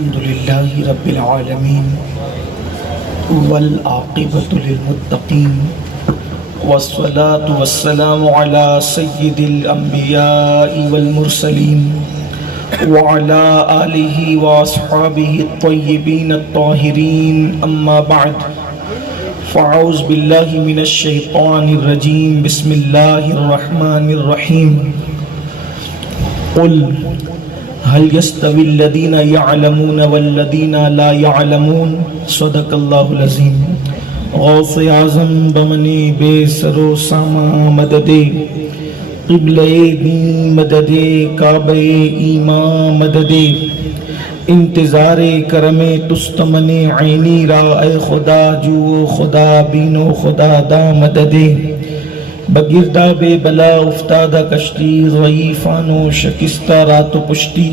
الحمد لله رب العالمين والعاقبة للمتقين والصلاة والسلام على سيد الأنبياء والمرسلين وعلى آله وأصحابه الطيبين الطاهرين أما بعد فأعوذ بالله من الشيطان الرجيم بسم الله الرحمن الرحيم قل هل يستوي الذين يعلمون والذين لا يعلمون صدق الله العظيم غوث اعظم بمنی بے سرو ساما مدد قبلہ دین مدد کعبہ ایمان مدد انتظار کرم تستمن عینی را اے خدا جو خدا بینو خدا دا مدد بگردہ بے بلا افتادہ کشتی ضعیفان و شکستہ رات و پشتی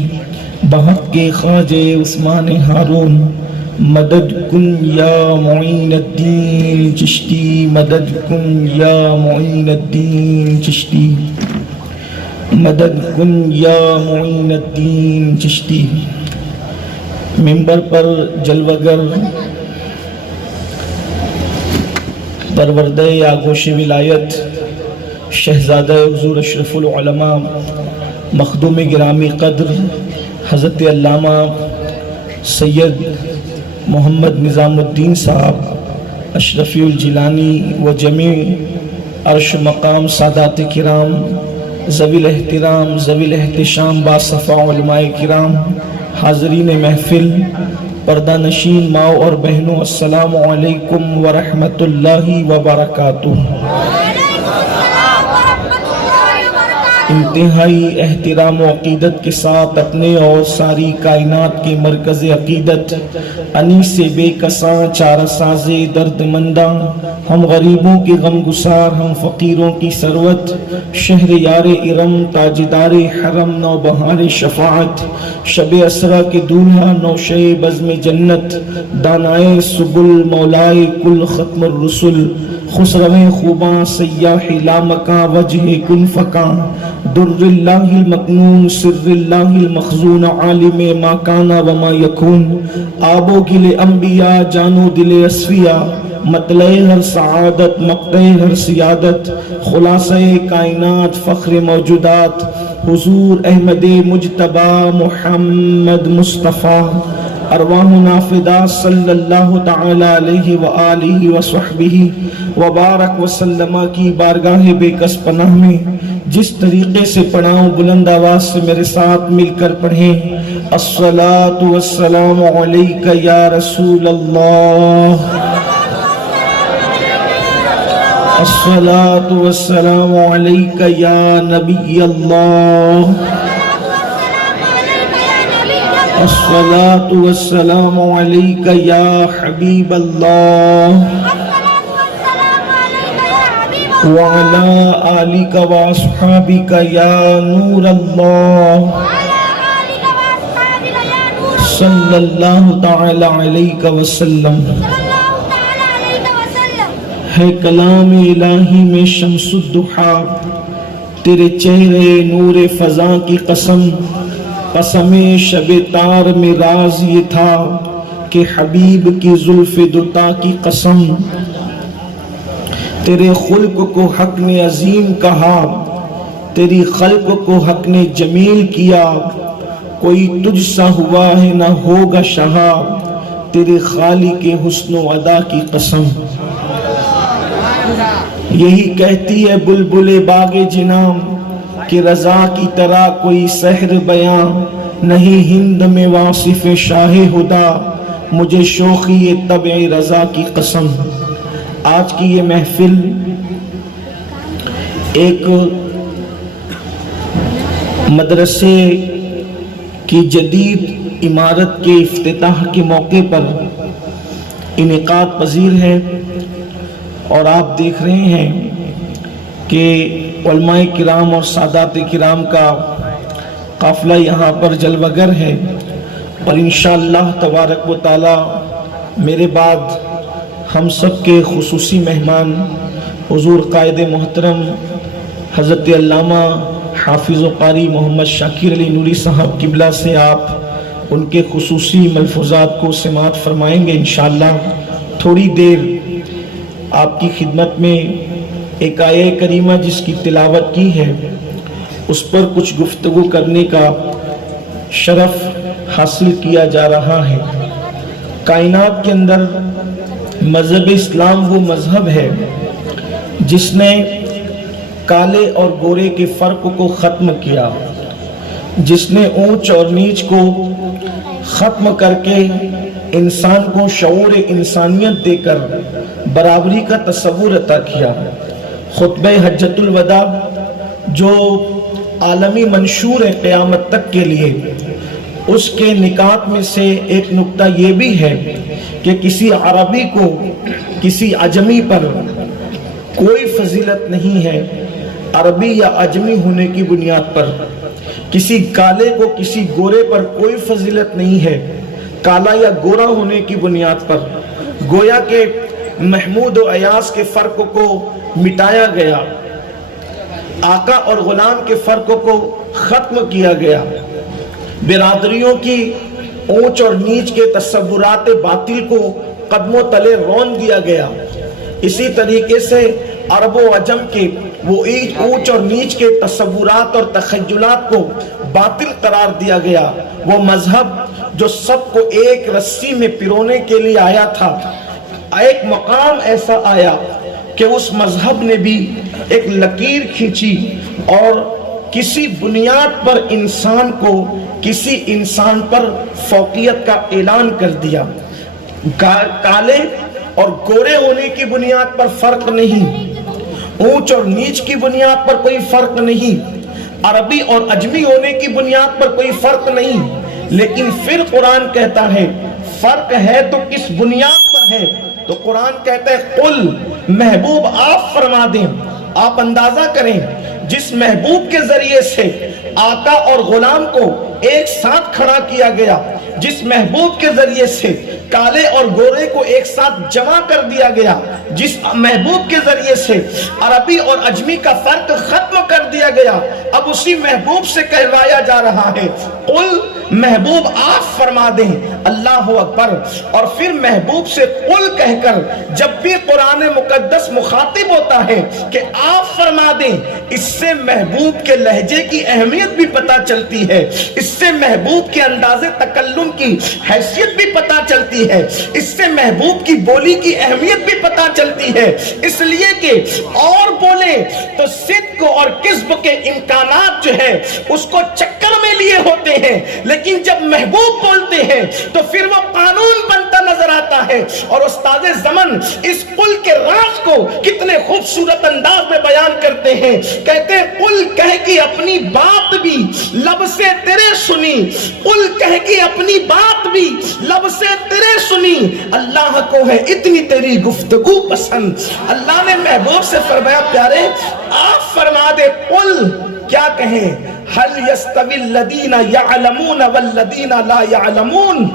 بحق کے خواجہ عثمان ہارون مدد کن یا معین الدین چشتی مدد کن یا معین الدین چشتی مدد کن یا معین الدین چشتی۔ ممبر پر جلوگر پروردہ آگوش ولایت شہزادہ حضور اشرف العلماء مخدوم گرامی قدر حضرت علامہ سید محمد نظام الدین صاحب اشرفی الجیلانی و جمیع عرش مقام سادات کرام ذوی الاحترام ذوی الاحتشام باصفا علماء کرام حاضرین محفل پردہ نشین ماؤں اور بہنوں السلام علیکم ورحمۃ اللہ وبرکاتہ۔ انتہائی احترام و عقیدت کے ساتھ اپنے اور ساری کائنات کے مرکز عقیدت انیس سے بے کساں چارہ ساز درد منداں ہم غریبوں کے غم گسار ہم فقیروں کی ثروت شہر یار ارم تاجدار حرم نو بہار شفاعت شب اسرا کے دولہا نوشے بزم جنت دانائے سبل مولائے کل ختم الرسل خسرو خوباں سیاح لامکاں وجہ کن فکاں در اللہ المکنون سر اللہ المخزون عالم ما کانا وما یکون آب و گل انبیاء جانو دل اصفیاء مطلع ہر سعادت مقطع ہر سیادت خلاصہ کائنات فخر موجودات حضور احمد مجتبی محمد مصطفیٰ ارواح نافدہ صلی اللہ تعالی علیہ وآلہ وصحبہ وبارک وسلم کی بارگاہ بے کس پناہ میں جس طریقے سے پڑھاؤں بلند آواز سے میرے ساتھ مل کر پڑھیں الصلاۃ والسلام علیک یا رسول اللہ، الصلاۃ والسلام علیک یا نبی اللہ، الصلاۃ والسلام علیک یا حبیب اللہ وعلى آلك وأصحابك يا نور الله صلى الله تعالى عليك وسلم۔ ہے کلام الہی میں شمس الضحیٰ تیرے چہرے نور فضا کی قسم، قسم شب تار میں راز یہ تھا کہ حبیب کی زلف دوتا کی قسم، تیرے خلق کو حق نے عظیم کہا تیری خلق کو حق نے جمیل کیا، کوئی تجھ سا ہوا ہے نہ ہوگا شہا تیرے خالق کے حسن و ادا کی قسم۔ یہی کہتی ہے بلبل باغ جنام کہ رضا کی طرح کوئی سحر بیاں نہیں ہند میں واصف شاہ ہدا مجھے شوخی طبع رضا کی قسم۔ آج کی یہ محفل ایک مدرسے کی جدید عمارت کے افتتاح کے موقع پر انعقاد پذیر ہے، اور آپ دیکھ رہے ہیں کہ علماء کرام اور سادات کرام کا قافلہ یہاں پر جلوگر ہے، اور انشاءاللہ تبارک و تعالی میرے بعد ہم سب کے خصوصی مہمان حضور قائد محترم حضرت علامہ حافظ و قاری محمد شاکر علی نوری صاحب قبلہ سے آپ ان کے خصوصی ملفوظات کو سماعت فرمائیں گے انشاءاللہ۔ تھوڑی دیر آپ کی خدمت میں ایک آیہ کریمہ جس کی تلاوت کی ہے اس پر کچھ گفتگو کرنے کا شرف حاصل کیا جا رہا ہے۔ کائنات کے اندر مذہب اسلام وہ مذہب ہے جس نے کالے اور گورے کے فرق کو ختم کیا، جس نے اونچ اور نیچ کو ختم کر کے انسان کو شعور انسانیت دے کر برابری کا تصور عطا کیا۔ خطبہ حجۃ الوداع جو عالمی منشور ہے قیامت تک کے لیے، اس کے نکات میں سے ایک نکتہ یہ بھی ہے کہ کسی عربی کو کسی عجمی پر کوئی فضیلت نہیں ہے عربی یا عجمی ہونے کی بنیاد پر، کسی کالے کو کسی گورے پر کوئی فضیلت نہیں ہے کالا یا گورا ہونے کی بنیاد پر۔ گویا کہ محمود و ایاز کے فرق کو مٹایا گیا، آقا اور غلام کے فرق کو ختم کیا گیا، برادریوں کی اونچ اور نیچ کے تصورات باطل کو قدموں تلے رون دیا گیا۔ اسی طریقے سے عرب و عجم کے وہ اونچ اور نیچ کے تصورات اور تخیلات کو باطل قرار دیا گیا۔ وہ مذہب جو سب کو ایک رسی میں پیرونے کے لیے آیا تھا، ایک مقام ایسا آیا کہ اس مذہب نے بھی ایک لکیر کھینچی اور کسی بنیاد پر انسان کو کسی انسان پر فوقیت کا اعلان کر دیا۔ کالے اور گورے ہونے کی بنیاد پر فرق نہیں، اونچ اور نیچ کی بنیاد پر کوئی فرق نہیں، عربی اور عجمی ہونے کی بنیاد پر کوئی فرق نہیں، لیکن پھر قرآن کہتا ہے فرق ہے تو کس بنیاد پر ہے؟ تو قرآن کہتا ہے قل، محبوب آپ فرما دیں، آپ اندازہ کریں جس محبوب کے ذریعے سے آقا اور غلام کو ایک ساتھ کھڑا کیا گیا، جس محبوب کے ذریعے سے کالے اور گورے کو ایک ساتھ جمع کر دیا گیا، جس محبوب کے ذریعے سے عربی اور عجمی کا فرق ختم کر دیا گیا، اب اسی محبوب سے کہوایا جا رہا ہے قل، محبوب آپ فرما دیں، اللہ اکبر۔ اور پھر محبوب سے قل کہہ کر جب بھی قرآن مقدس مخاطب ہوتا ہے کہ آپ فرما دیں، اس سے محبوب کے لہجے کی اہمیت بھی پتہ چلتی ہے، اس سے محبوب کے انداز تکلم کی حیثیت بھی پتہ چلتی ہے، اس سے محبوب کی بولی کی اہمیت بھی پتہ چلتی ہے، اس لیے کہ اور بولے تو صدق اور کذب کے امکانات جو ہے اس کو چکر میں لیے ہوتے ہیں، لیکن جب محبوب بولتے ہیں تو پھر وہ قانون بنتا نظر آتا ہے۔ اور استاد زمن اس قل کے راز کو کتنے خوبصورت انداز میں بیان کرتے ہیں، کہتے ہیں قل کہہ کے اپنی بات بھی لب سے تیرے سنی، قل کہہ کے اپنی بات بھی لب سے تیرے سنی، اللہ کو ہے اتنی تیری گفتگو پسند۔ اللہ نے محبوب سے فرمایا پیارے آپ فرما دے قل، کیا کہیں حل یستوی الذین یعلمون والذین لا یعلمون،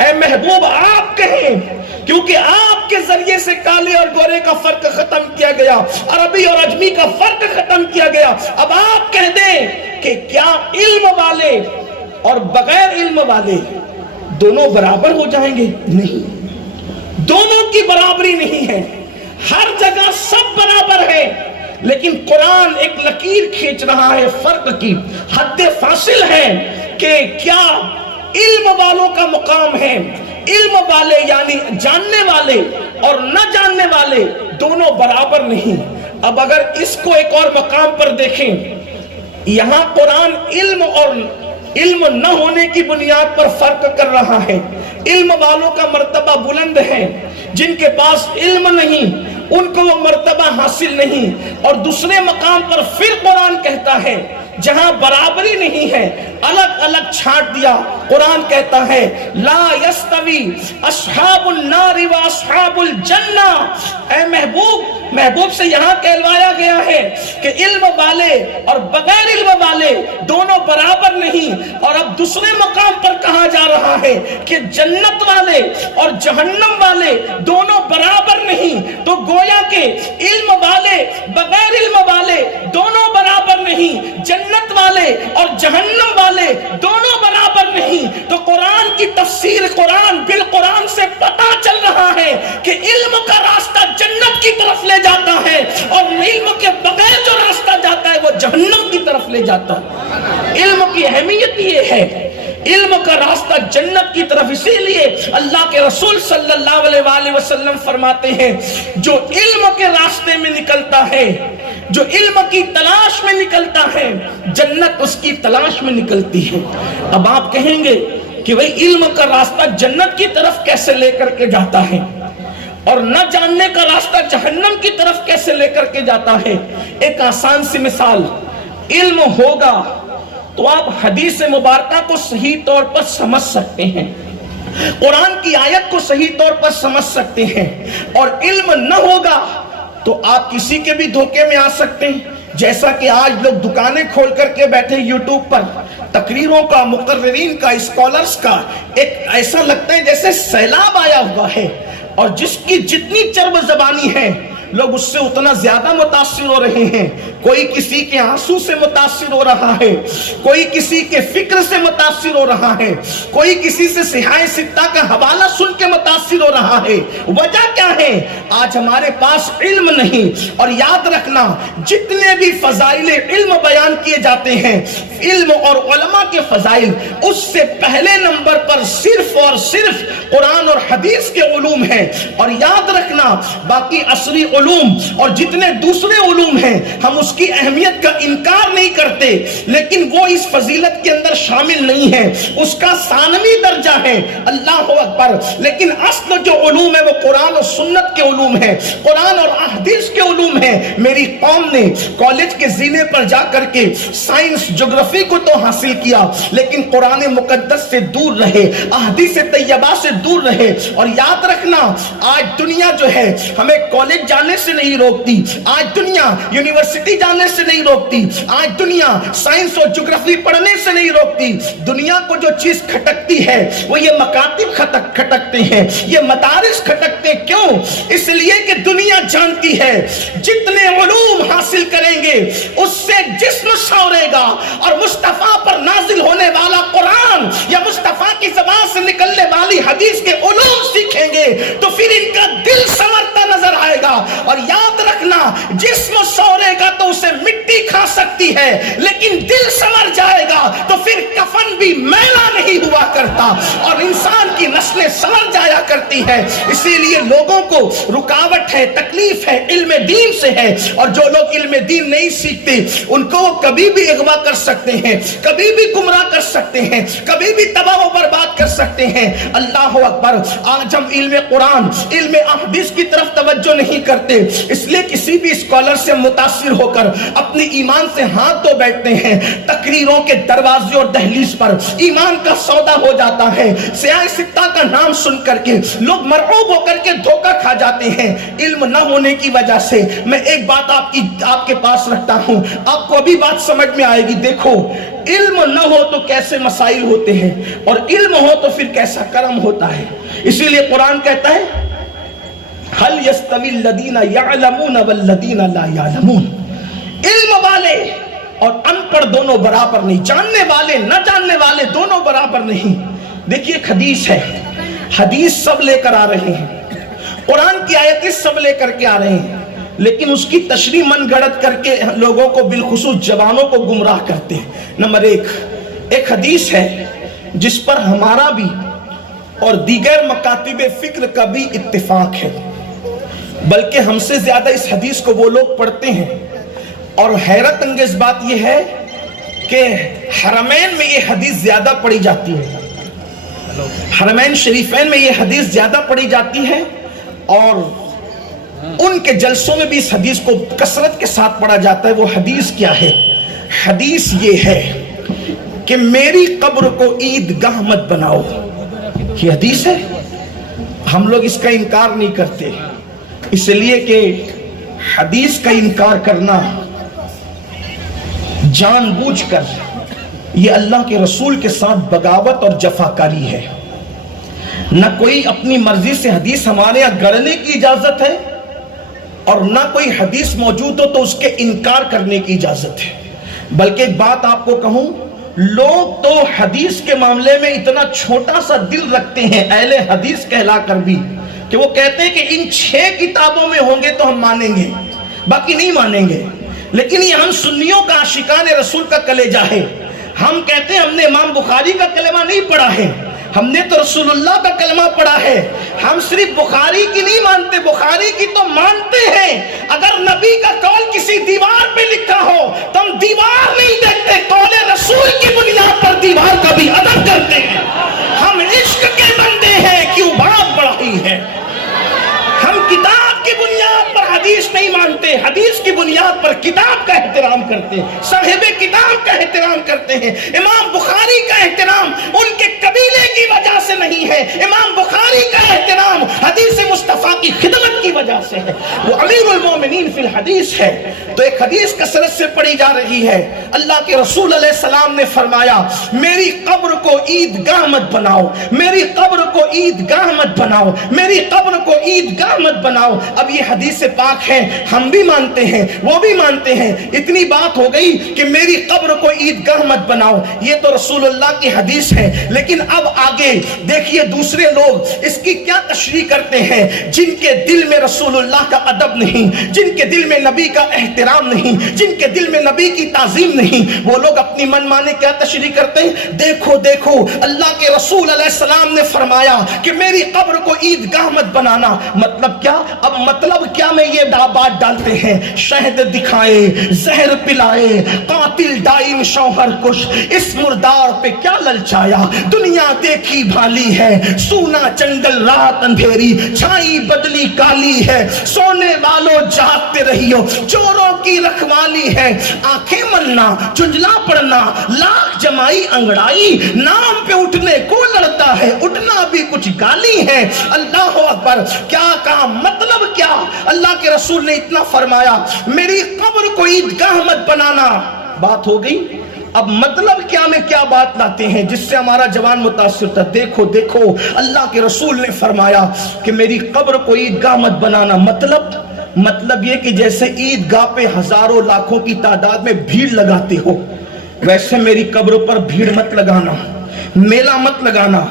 اے محبوب آپ کہیں، کیونکہ آپ کے ذریعے سے کالے اور گورے کا فرق ختم کیا گیا، عربی اور عجمی کا فرق ختم کیا گیا، اب آپ کہہ دیں کہ کیا علم والے اور بغیر علم والے دونوں برابر ہو جائیں گے؟ نہیں، دونوں کی برابری نہیں ہے، ہر جگہ سب برابر ہے، لیکن قرآن ایک لکیر کھینچ رہا ہے، فرق کی حد فاصل ہے کہ کیا علم والوں کا مقام ہے، علم والے یعنی جاننے والے اور نہ جاننے والے دونوں برابر نہیں۔ اب اگر اس کو ایک اور مقام پر دیکھیں، یہاں قرآن علم اور علم نہ ہونے کی بنیاد پر فرق کر رہا ہے، علم والوں کا مرتبہ بلند ہے، جن کے پاس علم نہیں ان کو وہ مرتبہ حاصل نہیں، اور دوسرے مقام پر پھر قرآن کہتا ہے جہاں برابری نہیں ہے الگ الگ چھانٹ دیا، قرآن کہتا ہے لا یستوی اصحاب النار و اصحاب الجنہ، اے محبوب سے یہاں کہلوایا گیا ہے کہ علم والے اور بغیر علم والے دونوں برابر نہیں، اور اب دوسرے مقام پر کہا جا رہا ہے کہ جنت والے اور جہنم والے دونوں برابر نہیں، تو گویا کہ علم والے بغیر علم والے دونوں برابر نہیں، جنت والے اور جہنم والے دونوں برابر نہیں، تو قرآن تفسیر قرآن بالقرآن سے پتہ چل رہا ہے کہ علم کا راستہ جنت کی طرف لے جاتا ہے، اور علم کے بغیر جو راستہ جاتا ہے وہ جہنم کی طرف لے جاتا ہے۔ علم کی اہمیت یہ ہے، علم کا راستہ جنت کی طرف، اسی لیے اللہ کے رسول صلی اللہ علیہ وآلہ وسلم فرماتے ہیں جو علم کے راستے میں نکلتا ہے، جو علم کی تلاش میں نکلتا ہے، جنت اس کی تلاش میں نکلتی ہے۔ اب آپ کہیں گے کہ بھئی علم کا راستہ جنت کی طرف کیسے لے کر کے جاتا ہے، اور نہ جاننے کا راستہ جہنم کی طرف کیسے لے کر کے جاتا ہے؟ ایک آسان سی مثال، علم ہوگا تو آپ حدیث مبارکہ کو صحیح طور پر سمجھ سکتے ہیں، قرآن کی آیت کو صحیح طور پر سمجھ سکتے ہیں، اور علم نہ ہوگا تو آپ کسی کے بھی دھوکے میں آ سکتے ہیں۔ جیسا کہ آج لوگ دکانیں کھول کر کے بیٹھے یوٹیوب پر تقریروں کا، مقررین کا، اسکالرز کا ایک ایسا لگتا ہے جیسے سیلاب آیا ہوا ہے، اور جس کی جتنی چرب زبانی ہے لوگ اس سے اتنا زیادہ متاثر ہو رہے ہیں۔ کوئی کسی کے آنسو سے متاثر ہو رہا ہے، کوئی کسی کے فکر سے متاثر ہو رہا ہے، کوئی کسی سے صحائے ستہ کا حوالہ سن کے متاثر ہو رہا ہے۔ وجہ کیا ہے؟ آج ہمارے پاس علم نہیں۔ اور یاد رکھنا، جتنے بھی فضائل علم بیان کیے جاتے ہیں، علم اور علماء کے فضائل، اس سے پہلے نمبر پر صرف اور صرف قرآن اور حدیث کے علوم ہیں۔ اور یاد رکھنا، باقی عصری علوم اور جتنے دوسرے علوم ہیں ہم اس کی اہمیت کا انکار نہیں کرتے، لیکن وہ اس فضیلت کے اندر شامل نہیں ہے، اس کا ثانوی درجہ ہے۔ اللہ اکبر! لیکن اصل جو علوم ہے وہ قرآن اور سنت کے علوم ہیں، قرآن اور حدیث کے علوم ہیں۔ میری قوم نے کالج کے زینے پر جا کر کے سائنس، جغرافی کو تو حاصل کیا، لیکن قرآن مقدس سے دور رہے، احادیث طیبہ سے دور رہے۔ اور یاد رکھنا، آج دنیا جو ہے ہمیں کالج جانے سے نہیں روکتی، آج دنیا یونیورسٹی جانے سے نہیں روکتی، آج دنیا سائنس اور جغرافی پڑھنے سے نہیں روکتی۔ دنیا کو جو چیز کھٹکتی ہے وہ یہ مکاتب کھٹکتے ہیں، یہ مدارس کھٹکتے ہیں۔ کیوں؟ اس لیے کہ دنیا جانتی ہے جتنے علوم حاصل کریں گے اس سے جسم سورے گا، اور مصطفیٰ پر نازل ہونے والا قرآن یا مصطفیٰ کی زبان سے نکلنے والی حدیث کے علوم سیکھیں گے تو پھر ان کا دل سنورتا نظر آئے گا۔ اور یاد رکھنا، جسم سورے گا تو اسے مٹی کھا سکتی ہے، لیکن دل سنور جائے گا تو پھر کفن بھی میلا نہیں ہوا کرتا، اور انسان کی نسلیں سنور جایا کرتی ہے۔ اسی لیے لوگوں کو رکاوٹ ہے، تکلیف ہے، علم دین سے ہے، اور جو لوگ علم دین نہیں سیکھتے ان کو وہ کبھی بھی اغوا کر سکتے ہیں، کبھی بھی گمراہ کر سکتے ہیں، کبھی بھی تباہ و برباد کر سکتے ہیں۔ اللہ اکبر! آج ہم علم قرآن، علم احادیث کی طرف توجہ نہیں کرتے، اس لیے کسی بھی اسکالر سے متاثر ہو کر اپنی ایمان سے ہاتھ دھو بیٹھتے ہیں۔ تقریروں کے دروازے اور دہلیز پر ایمان کا سودا ہو جاتا ہے، سیاہ ستہ کا نام سن کر کے لوگ مرعوب ہو کر کے دھوکہ کھا جاتے ہیں علم نہ ہونے کی وجہ سے۔ میں ایک بات آپ کے پاس رکھتا ہوں، آپ کو ابھی بات سمجھ میں آئے گی۔ دیکھو، علم نہ ہو تو کیسے مسائل ہوتے ہیں، اور علم ہو تو پھر کیسا کرم ہوتا ہے۔ اسی لیے قرآن کہتا ہے هل يستوي الذين يعلمون والذين لا يعلمون، علم والے اور ان پڑھ دونوں برابر نہیں، جاننے والے نہ جاننے والے دونوں برابر نہیں۔ دیکھیے ایک حدیث ہے، حدیث سب لے کر آ رہے ہیں، قرآن کی آیتیں سب لے کر کے آ رہے ہیں، لیکن اس کی تشریح من گڑت کر کے لوگوں کو بالخصوص جوانوں کو گمراہ کرتے ہیں۔ نمبر ایک حدیث ہے جس پر ہمارا بھی اور دیگر مکاتب فکر کا بھی اتفاق ہے، بلکہ ہم سے زیادہ اس حدیث کو وہ لوگ پڑھتے ہیں۔ اور حیرت انگیز بات یہ ہے کہ حرمین میں یہ حدیث زیادہ پڑھی جاتی ہے، حرمین شریفین میں یہ حدیث زیادہ پڑھی جاتی ہے، اور ان کے جلسوں میں بھی اس حدیث کو کثرت کے ساتھ پڑھا جاتا ہے۔ وہ حدیث کیا ہے؟ حدیث یہ ہے کہ میری قبر کو عیدگاہ مت بناؤ۔ یہ حدیث ہے، ہم لوگ اس کا انکار نہیں کرتے، اس لیے کہ حدیث کا انکار کرنا جان بوجھ کر یہ اللہ کے رسول کے ساتھ بغاوت اور جفاکاری ہے۔ نہ کوئی اپنی مرضی سے حدیث ہمارے یہاں گڑنے کی اجازت ہے، اور نہ کوئی حدیث موجود ہو تو اس کے انکار کرنے کی اجازت ہے۔ بلکہ ایک بات آپ کو کہوں، لوگ تو حدیث کے معاملے میں اتنا چھوٹا سا دل رکھتے ہیں اہل حدیث کہلا کر بھی، کہ وہ کہتے ہیں کہ ان 6 کتابوں میں ہوں گے تو ہم مانیں گے، باقی نہیں مانیں گے۔ لیکن یہ ہم سنیوں کا عاشقان رسول کا کلیجہ ہے۔ ہم کہتے ہیں ہم نے امام بخاری کا کلمہ نہیں پڑھا ہے، ہم نے تو رسول اللہ کا کلمہ پڑھا ہے۔ ہم صرف بخاری کی نہیں مانتے، بخاری کی تو مانتے ہیں۔ اگر نبی کا قول کسی دیوار پہ لکھا ہو تو ہم دیوار نہیں دیکھتے، قول رسول کی بنیاد پر دیوار کا بھی ادب کرتے ہیں۔ ہم عشق کے بندے ہیں، کیوں بات بڑھائی ہے۔ ہم کتاب کی بنیاد پر حدیث نہیں مانتے، حدیث کی بنیاد پر کتاب کا احترام کرتے ہیں، صاحب کتاب کا احترام کرتے ہیں۔ امام بخاری کا احترام ان کے قبیلے کی وجہ سے نہیں ہے، امام بخاری کا احترام حدیث مصطفیٰ کی خدمت کی وجہ سے ہے۔ وہ امیر المومنین فی الحدیث ہے۔ تو ایک حدیث کثرت سے پڑھی جا رہی ہے، اللہ کے رسول علیہ السلام نے فرمایا میری قبر کو عیدگاہ مت بناؤ، میری قبر کو عیدگاہ مت بناؤ، میری قبر کو عیدگاہ مت بناؤ۔ اب یہ حدیث پاک ہے، ہم بھی مانتے ہیں، وہ بھی مانتے ہیں۔ اتنی بات ہو گئی کہ میری قبر کو عیدگاہ مت بناؤ، یہ تو رسول اللہ کی حدیث ہے۔ لیکن اب آگے دیکھیے دوسرے لوگ اس کی کیا تشریح کرتے ہیں، جن کے دل میں رسول اللہ کا ادب نہیں، جن کے دل میں نبی کا احترام نہیں، جن کے دل میں نبی کی تعظیم نہیں، وہ لوگ اپنی من مانے کیا تشریح کرتے ہیں۔ دیکھو دیکھو اللہ کے رسول علیہ السلام نے فرمایا کہ میری قبر کو عیدگاہ مت بنانا، مطلب کیا؟ اب مطلب کیا میں یہ بات ڈالتے ہیں، شہد دکھائے، زہر پلائے، قاتل دائم شوہر کش، اس مردار پہ کیا للچایا، دنیا دیکھی بھالی ہے، سونا چنگل رات اندھیری، چھائی بدلی کالی ہے، سونے والوں جاگتے رہیو، چوروں کی رکھوالی ہے، آنکھیں ملنا، چنجلا پڑنا، لاکھ جمائی انگڑائی، نام پہ اٹھنے کو لڑتا ہے، اٹھنا بھی کچھ گالی ہے۔ اللہ اکبر، کیا کہا، مطلب کیا؟ اللہ کے رسول نے اتنا فرمایا میری قبر کو عیدگاہ مت بنانا، بات ہو گئی۔ اب مطلب کیا میں کیا بات لاتے ہیں جس سے ہمارا جوان متاثر تھا۔ دیکھو دیکھو اللہ کے رسول نے فرمایا کہ میری قبر کو عیدگاہ مت بنانا، مطلب یہ کہ جیسے عیدگاہ پہ ہزاروں لاکھوں کی تعداد میں بھیڑ لگاتے ہو، ویسے میری قبر پر بھیڑ مت لگانا، میلہ مت لگانا۔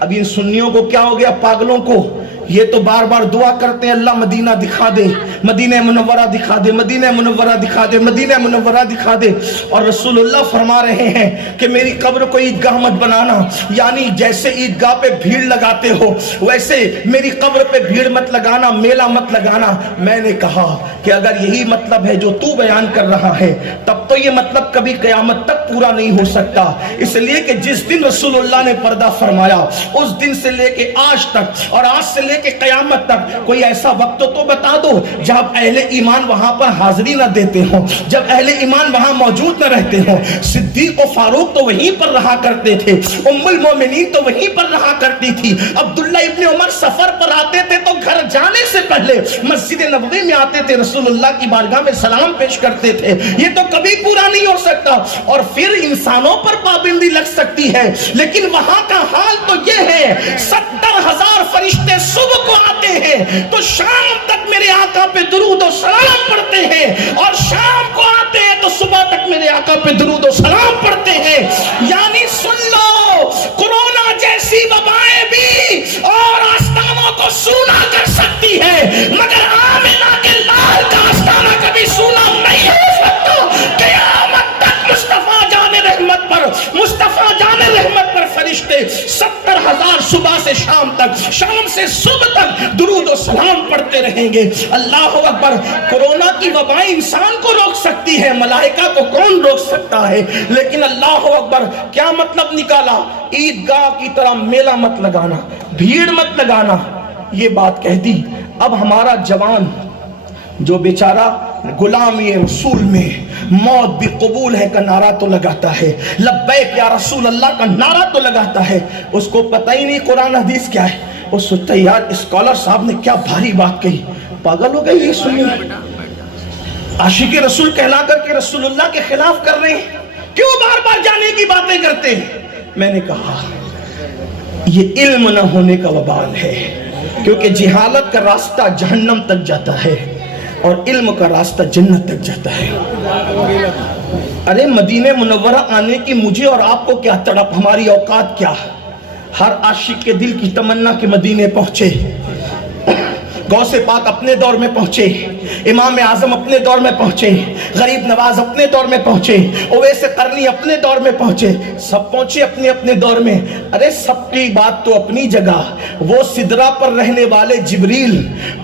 اب ان سنیوں کو کیا ہو گیا، پاگلوں کو، یہ تو بار بار دعا کرتے ہیں اللہ مدینہ دکھا دے، مدینہ منورہ دکھا دے، مدینہ منورہ دکھا دے، مدینہ منورہ دکھا دے، اور رسول اللہ فرما رہے ہیں کہ میری قبر کو عیدگاہ مت بنانا، یعنی جیسے عیدگاہ پہ بھیڑ لگاتے ہو ویسے میری قبر پہ بھیڑ مت لگانا، میلہ مت لگانا۔ میں نے کہا کہ اگر یہی مطلب ہے جو تو بیان کر رہا ہے تب تو یہ مطلب کبھی قیامت تک پورا نہیں ہو سکتا، اس لیے کہ جس دن رسول اللہ نے پردہ فرمایا اس دن سے لے کے آج تک اور آج سے لے کے قیامت تک کوئی ایسا وقت تو بتا دو جب اہل ایمان وہاں پر حاضری نہ دیتے ہوں، جب اہل ایمان وہاں موجود نہ رہتے ہوں۔ صدیق و فاروق تو وہیں پر رہا کرتے تھے، ام المومنین تو وہیں پر رہا کرتی تھی، عبداللہ ابن عمر سفر پر آتے تھے تو گھر جانے سے پہلے مسجد نبوی میں آتے تھے، رسول اللہ کی بارگاہ میں سلام پیش کرتے تھے۔ یہ تو کبھی پورا نہیں ہو سکتا، اور پھر انسانوں پر پابندی لگ سکتی ہے، لیکن وہاں کا حال تو یہ ہے 70,000 فرشتے صبح کو آتے ہیں تو شام تک میرے آقا پہ درود و سلام پڑھتے ہیں، اور شام کو آتے ہیں تو صبح تک میرے آقا پہ درود و سلام پڑھتے ہیں۔ یعنی سن لو، کورونا جیسی وبائیں بھی اور آستانوں کو سونا کر سکتی ہے، مگر آمنہ کے لال کا آستانہ کبھی سونا نہیں ہو سکتا۔ قیامت تک مصطفیٰ جان رحمت پر، مصطفیٰ جان رحمت پر فرشتے 70,000 صبح سے شام تک، شام سے صبح تک درود و سلام پڑھتے رہیں گے۔ اللہ اکبر، کورونا کی وبائیں انسان کو روک سکتی ہے، ملائکہ کو کون روک سکتا ہے؟ لیکن اللہ اکبر، کیا مطلب نکالا؟ عیدگاہ کی طرح میلہ مت لگانا، بھیڑ مت لگانا، یہ بات کہہ دی۔ اب ہمارا جوان جو بیچارہ غلامی رسول میں موت بھی قبول ہے کا نعرہ تو لگاتا ہے، لبیک یا رسول اللہ کا نعرہ تو لگاتا ہے، اس کو پتہ ہی نہیں قرآن حدیث کیا ہے۔ وہ سوچتا ہے یار اسکالر صاحب نے کیا بھاری بات کہی، پاگل ہو گئی یہ سنی، عاشق رسول کہلا کر کے رسول اللہ کے خلاف کر رہے ہیں، کیوں بار بار جانے کی باتیں کرتے ہیں؟ میں نے کہا یہ علم نہ ہونے کا وبال ہے، کیونکہ جہالت کا راستہ جہنم تک جاتا ہے اور علم کا راستہ جنت تک جاتا ہے۔ ارے مدینہ منورہ آنے کی مجھے اور آپ کو کیا تڑپ، ہماری اوقات کیا؟ ہر عاشق کے دل کی تمنا کے مدینے پہنچے، غوث پاک اپنے دور میں پہنچے، امام اعظم اپنے دور میں پہنچے، غریب نواز اپنے دور میں پہنچے، اویس قرنی اپنے دور میں پہنچے، سب پہنچے اپنے اپنے دور میں۔ ارے سب کی بات تو اپنی جگہ، وہ سدرہ پر رہنے والے جبریل،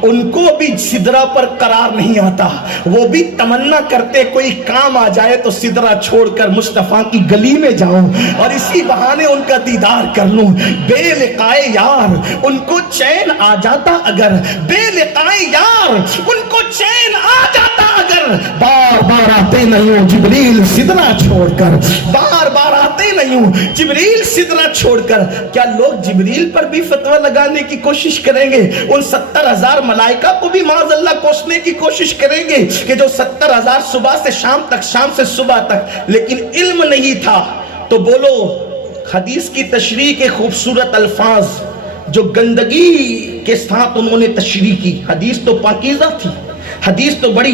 ان کو بھی سدرہ پر قرار نہیں آتا، وہ بھی تمنا کرتے کوئی کام آ جائے تو سدرہ چھوڑ کر مصطفیٰ کی گلی میں جاؤں اور اسی بہانے ان کا دیدار کر لوں۔ بے لقائے یار ان کو چین آ جاتا اگر، بے لقائے یار ان کو چین آ جاتا اگر، بار بار آتے نہیں ہوں جبریل سدرہ چھوڑ کر، بار بار آتے نہیں ہوں جبریل سدرہ چھوڑ کر۔ کیا لوگ جبریل پر بھی فتویٰ لگانے کی کوشش کریں گے؟ ان 70,000 ملائکہ کو بھی معاذ اللہ کوسنے کی کوشش کریں گے کہ جو 70,000 صبح سے شام تک، شام سے صبح تک، لیکن علم نہیں تھا۔ تو بولو حدیث کی تشریح کے خوبصورت الفاظ جو گندگی کے ساتھ انہوں نے تشریح کی، حدیث تو پاکیزہ تھی، حدیث تو بڑی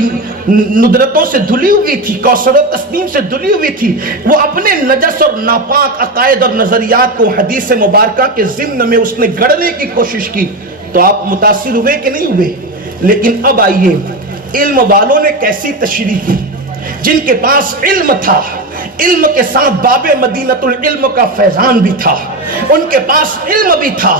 ندرتوں سے دھلی ہوئی تھی، کوثر و تسنیم سے دھلی ہوئی تھی، وہ اپنے نجس اور ناپاک عقائد اور نظریات کو حدیث مبارکہ کے ضمن میں اس نے گڑنے کی کوشش کی۔ تو آپ متاثر ہوئے کہ نہیں ہوئے؟ لیکن اب آئیے علم والوں نے کیسی تشریح کی؟ جن کے پاس علم تھا، علم کے ساتھ باب مدینۃ العلم کا فیضان بھی تھا، ان کے پاس علم بھی تھا،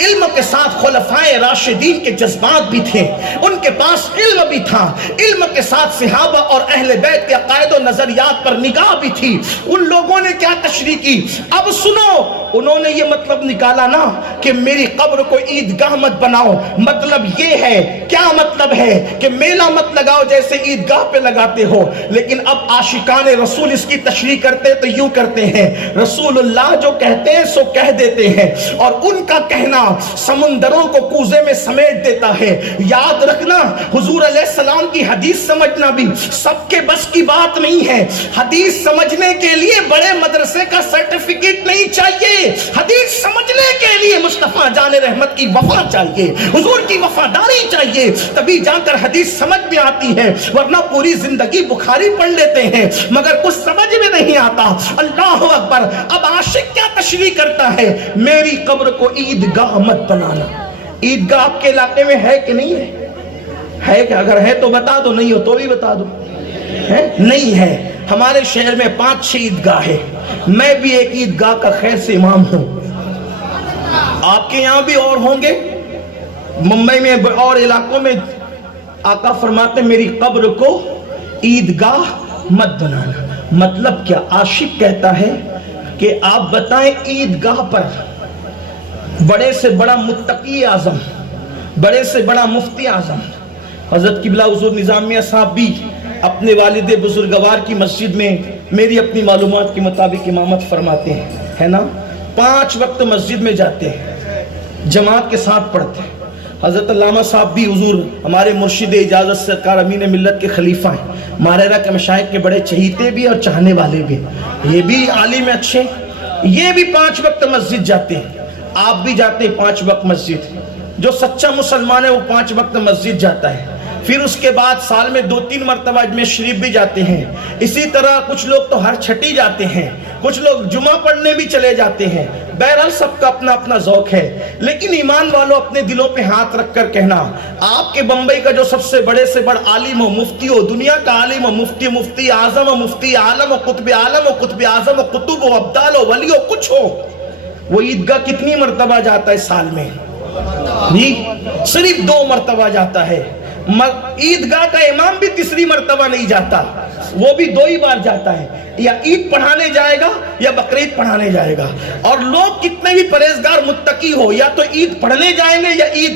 علم کے ساتھ خلفائے راشدین کے جذبات بھی تھے، ان کے پاس علم بھی تھا، علم کے ساتھ صحابہ اور اہل بیت کے عقائد و نظریات پر نگاہ بھی تھی۔ ان لوگوں نے کیا تشریح کی؟ اب سنو، انہوں نے یہ مطلب نکالا نا کہ میری قبر کو عیدگاہ مت بناؤ، مطلب یہ ہے، کیا مطلب ہے کہ میلہ مت لگاؤ جیسے عیدگاہ پہ لگاتے ہو۔ لیکن اب عاشقان رسول اس کی تشریح کرتے تو یوں کرتے ہیں، رسول اللہ جو کہتے ہیں سو کہہ دیتے ہیں، اور ان کا کہنا سمندروں کو کوزے میں سمیٹ دیتا ہے۔ یاد رکھنا حضور علیہ السلام کی حدیث سمجھنا بھی سب کے بس کی بات نہیں ہے۔ حدیث سمجھنے کے لیے بڑے مدرسے کا سرٹیفکیٹ نہیں چاہیے، حدیث سمجھنے کے لیے مصطفیٰ جان رحمت کی وفا چاہیے، حضور کی وفاداری چاہیے، تبھی جا کر حدیث سمجھ میں آتی ہے، ورنہ پوری زندگی بخاری پڑھ لیتے ہیں مگر کچھ سمجھ میں نہیں آتا۔ اللہ اکبر۔ اب عاشق کیا تشریح کرتا ہے؟ میری قبر کو عیدگاہ مت بنانا۔ عیدگاہ آپ کے علاقے میں ہے کہ نہیں ہے؟ ہے کہ اگر ہے تو بتا دو، نہیں ہو تو بھی بتا دو۔ ہے نہیں ہے؟ ہمارے شہر میں 5-6 عیدگاہ ہے، میں بھی ایک عیدگاہ کا خیر سے امام ہوں، آپ کے یہاں بھی اور ہوں گے، ممبئی میں اور علاقوں میں۔ آقا فرماتے میری قبر کو عیدگاہ مت بنانا۔ مطلب کیا؟ عاشق کہتا ہے کہ آپ بتائیں عیدگاہ پر بڑے سے بڑا متقی اعظم، بڑے سے بڑا مفتی اعظم حضرت قبلہ حضور نظامیہ صاحب بھی اپنے والد بزرگوار کی مسجد میں میری اپنی معلومات کے مطابق امامت فرماتے ہیں، ہے نا؟ 5 وقت مسجد میں جاتے ہیں، جماعت کے ساتھ پڑھتے ہیں۔ حضرت علامہ صاحب بھی حضور ہمارے مرشد اجازت سرکار امین ملت کے خلیفہ ہیں، ماریرہ کے مشائخ کے بڑے چہیتے بھی اور چاہنے والے بھی، یہ بھی عالم اچھے، یہ بھی 5 وقت مسجد جاتے ہیں، آپ بھی جاتے ہیں 5 وقت مسجد۔ جو سچا مسلمان ہے وہ 5 وقت مسجد جاتا ہے، پھر اس کے بعد سال میں 2-3 مرتبہ اجمیر شریف بھی جاتے ہیں۔ اسی طرح کچھ لوگ تو ہر چھٹی جاتے ہیں، کچھ لوگ جمعہ پڑھنے بھی چلے جاتے ہیں۔ بہرحال سب کا اپنا اپنا ذوق ہے، لیکن ایمان والوں اپنے دلوں پہ ہاتھ رکھ کر کہنا، آپ کے بمبئی کا جو سب سے بڑے سے بڑا عالم و مفتی ہو، دنیا کا عالم و مفتی، مفتی اعظم و مفتی عالم و قطب عالم و قطب اعظم و قطب و ابدال و ولی و کچھ ہو، وہ عیدگاہ کتنی مرتبہ جاتا ہے سال میں؟ جی صرف 2 مرتبہ جاتا ہے۔ عیدگاہ کا امام بھی تیسری مرتبہ نہیں جاتا، وہ بھی 2 ہی بار جاتا ہے، یا عید پڑھانے جائے گا یا بقرعید پڑھانے جائے گا۔ اور لوگ کتنے بھی پرہیزگار متقی ہو، یا تو عید پڑھنے جائیں گے یا عید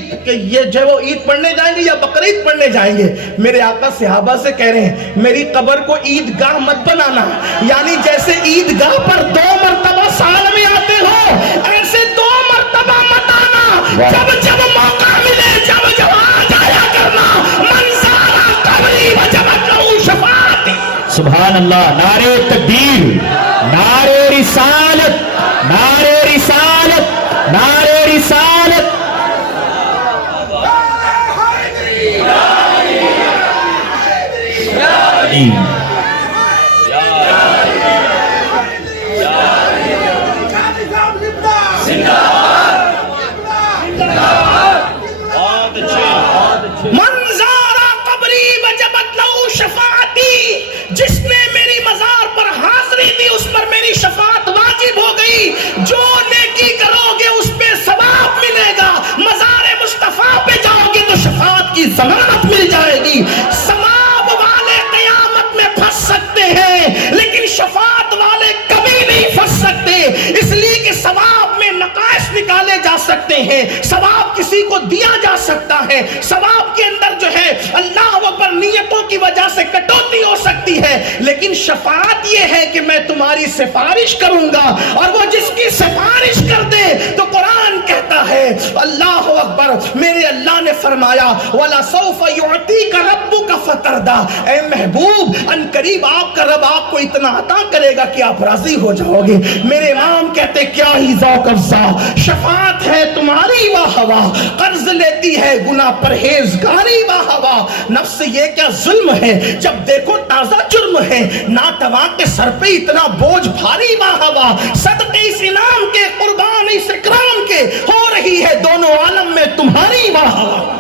پڑھنے جائیں گے یا بقرعید پڑھنے جائیں گے۔ میرے آقا صحابہ سے کہہ رہے ہیں میری قبر کو عیدگاہ مت بنانا، یعنی جیسے عیدگاہ پر 2 مرتبہ سال میں آتے ہو ایسے 2 مرتبہ مت آنا، جب جب موقع ملے جب جب آ جایا کرنا۔ سبحان اللہ، نعرہ تکبیر، نعرہ رسالت، نعرہ رسالت، نعرہ رسالت۔ سکتے ہیں, ثواب کسی کو دیا جا سکتا ہے, ثواب کے اندر جو ہے اللہ اکبر نیتوں کی وجہ سے کٹوتی ہو سکتی ہے, لیکن شفاعت یہ ہے کہ میں تمہاری سفارش کروں گا, اور وہ جس کی سفارش کر دے تو قرآن کہتا ہے اللہ اکبر, میرے اللہ نے فرمایا وَلَسَوْفَ يُعْتِيكَ رَبُّكَ فَتَرْضَىٰ, اے محبوب ان قریب آپ کا رب آپ کو اتنا عطا کرے گا کہ آپ راضی ہو جاؤ گے. میرے امام کہتے کیا ہی ذوق افزا شفاعت ہے تمہاری واہ واہ, قرض لیتی ہے گناہ پرہیزگاری واہ واہ, نفس یہ کیا ظلم ہے جب دیکھو تازہ جرم ہے, ناتواں کے سر پہ اتنا بوجھ بھاری واہ واہ, صدقے اس انعام کے قربان اس اکرام کے ہو رہی ہے دونوں عالم میں تمہاری واہ واہ.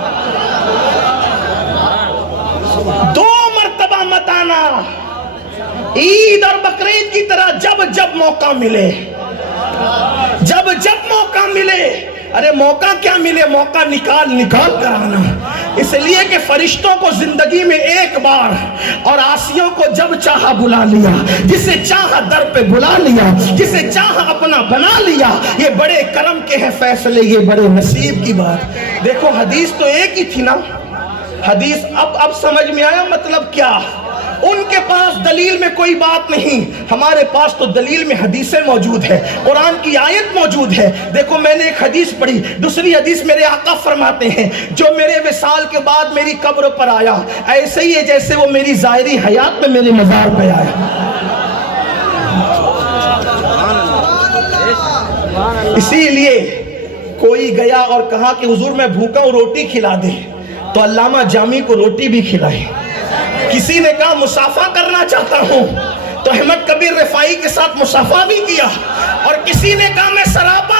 دو مرتبہ مت آنا, عید اور بقرعید کی طرح جب جب موقع ملے, جب جب موقع ملے, ارے موقع کیا ملے, موقع نکال کر آنا, اس لیے کہ فرشتوں کو زندگی میں ایک بار اور عاصیوں کو جب چاہا بلا لیا, جسے چاہا در پہ بلا لیا, جسے چاہا اپنا بنا لیا. یہ بڑے کرم کے ہیں فیصلے, یہ بڑے نصیب کی بات. دیکھو حدیث تو ایک ہی تھی نا, حدیث اب سمجھ میں آیا مطلب کیا. ان کے پاس دلیل میں کوئی بات نہیں, ہمارے پاس تو دلیل میں حدیثیں موجود ہے, قرآن کی آیت موجود ہے. دیکھو میں نے ایک حدیث پڑھی, دوسری حدیث میرے آقا فرماتے ہیں جو میرے وصال کے بعد میری قبر پر آیا ایسے ہی ہے جیسے وہ میری ظاہری حیات میں میرے مزار پہ آیا. اسی لیے کوئی گیا اور کہا کہ حضور میں بھوکا ہوں روٹی کھلا دے, تو علامہ جامی کو روٹی بھی کھلائی. کسی نے کہا مصافحہ کرنا چاہتا ہوں, تو احمد کبیر رفاعی کے ساتھ مصافحہ بھی کیا. اور کسی نے کہا میں سراپا